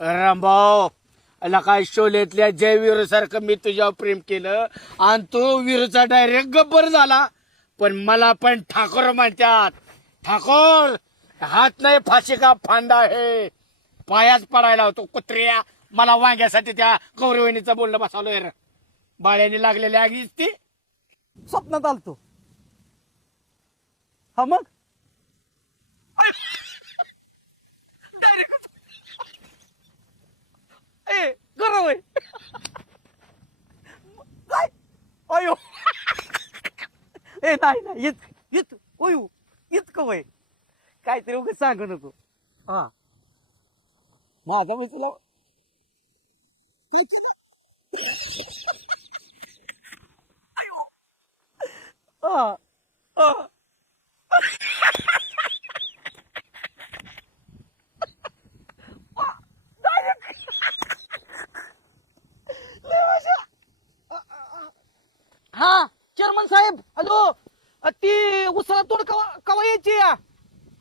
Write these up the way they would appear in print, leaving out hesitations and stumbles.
रामभाऊ अला काय शोलेतल्या जयवीर सारखं मी तुझ्यावर प्रेम केलं आणि तो वीरचा डायरेक्ट गब्बर झाला. पण मला पण ठाकोर म्हणतात. ठाकोर हात नाही फाशी का फांदा आहे. पायाच पडायला होतो कुत्र्या. मला वांग्यासाठी त्या गौरवणीचं बोलणं बसवलं रे. बाळ्याने लागलेली आगीच ती स्वप्नात आलतो. हा मग ए खरं होय. काय अयो ए नाही नाही इत ओयू इतकं वय काहीतरी उगाच सांगू नको. हा माझा मी तुला हा हा हा चेअरमन साहेब हॅलो. ती उसाला तोड कवा कवा यायची या?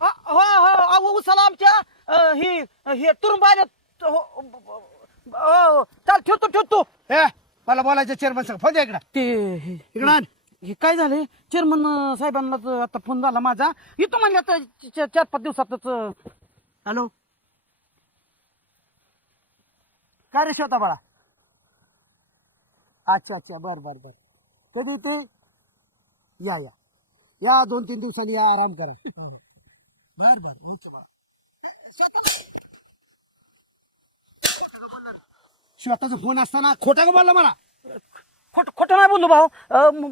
हो हो उसाला आमच्या ही तुरुंब आल्यात. चाल ठेवतो. ए मला बोलायचं चेअरमन सर फोन द्या इकडं. ते इकडं आण. हे काय झालंय चेअरमन साहेबांना आता फोन झाला माझा. येतो म्हणजे आता 4-5 दिवसातच. हॅलो काय रे श्वेता बाळा. अच्छा बर कधी ते या 2-3 दिवसांनी या आराम करा. बर श्वेताचा फोन असताना खोटा का बोलला मला. खोटं नाही बोललो भाऊ.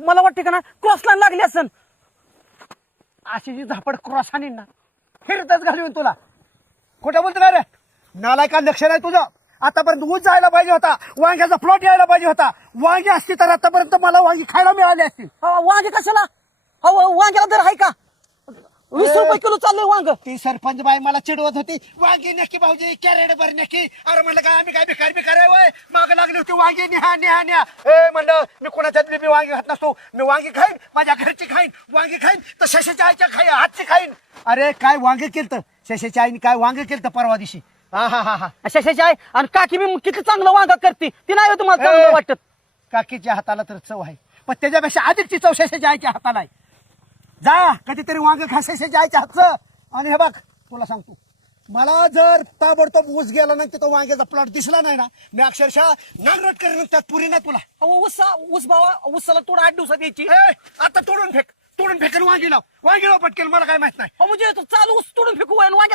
मला वाटते का ना क्रॉस लाईन लागली असन. अशी जी झापड क्रॉस आणीन ना फिरतच घालवीन तुला. खोटा बोलतो काय रे. नालाय का लक्ष नाही तुझं. आतापर्यंत ऊस जायला पाहिजे होता. वांग्याचा प्लॉट यायला पाहिजे होता. वांगी असती तर आतापर्यंत मला वांगी खायला मिळाली असती. वांगे कशाला वांग्याला दर आहे का? 20 रुपये किलो चाललंय वांग. ती सरपंच बाई मला चिडवत होती. वांगी नक्की भाऊजी कॅरेट भर नक्की. अरे म्हणलं काय आम्ही काय भिकार आहे वय. माग लागली होती वांगी न्या. ए म्हणलं मी कोणाच्यात मी वांगी खात नसतो. मी वांगी खाईन माझ्या घरची खाईन. वांगी खाईन तर शशाच्या आईच्या हातची खाईन. अरे काय वांगे केलतं शशाच्या आईने. काय वांगे केलतं परवा दिवशी. हा शशाची आहे आणि काकी मी किती चांगलं वांग करते. ती नाही तुम्हाला चांगलं वाटत. काकीच्या हाताला तर चव आहे पण त्याच्यापेक्षा अधिकची चव शशाच्या आईच्या हाताला आहे. जा कधीतरी वांग खा शशाच्या आईच्या हातचं. आणि हे बघ तुला सांगतो मला जर ताबडतोब ऊस गेला नाही तिथं वांग्याचा प्लॉट दिसला नाही ना मी अक्षरशः नांगरट करेन त्यात पुरी ना तुला. ऊस बाबा ऊसाला तोड 8 दिवसात यायची. आता तोडून फेकून वांगी लाव पटकेल. मला काय माहित नाही. म्हणजे चालू ऊस तोडून फेकू वांग्यात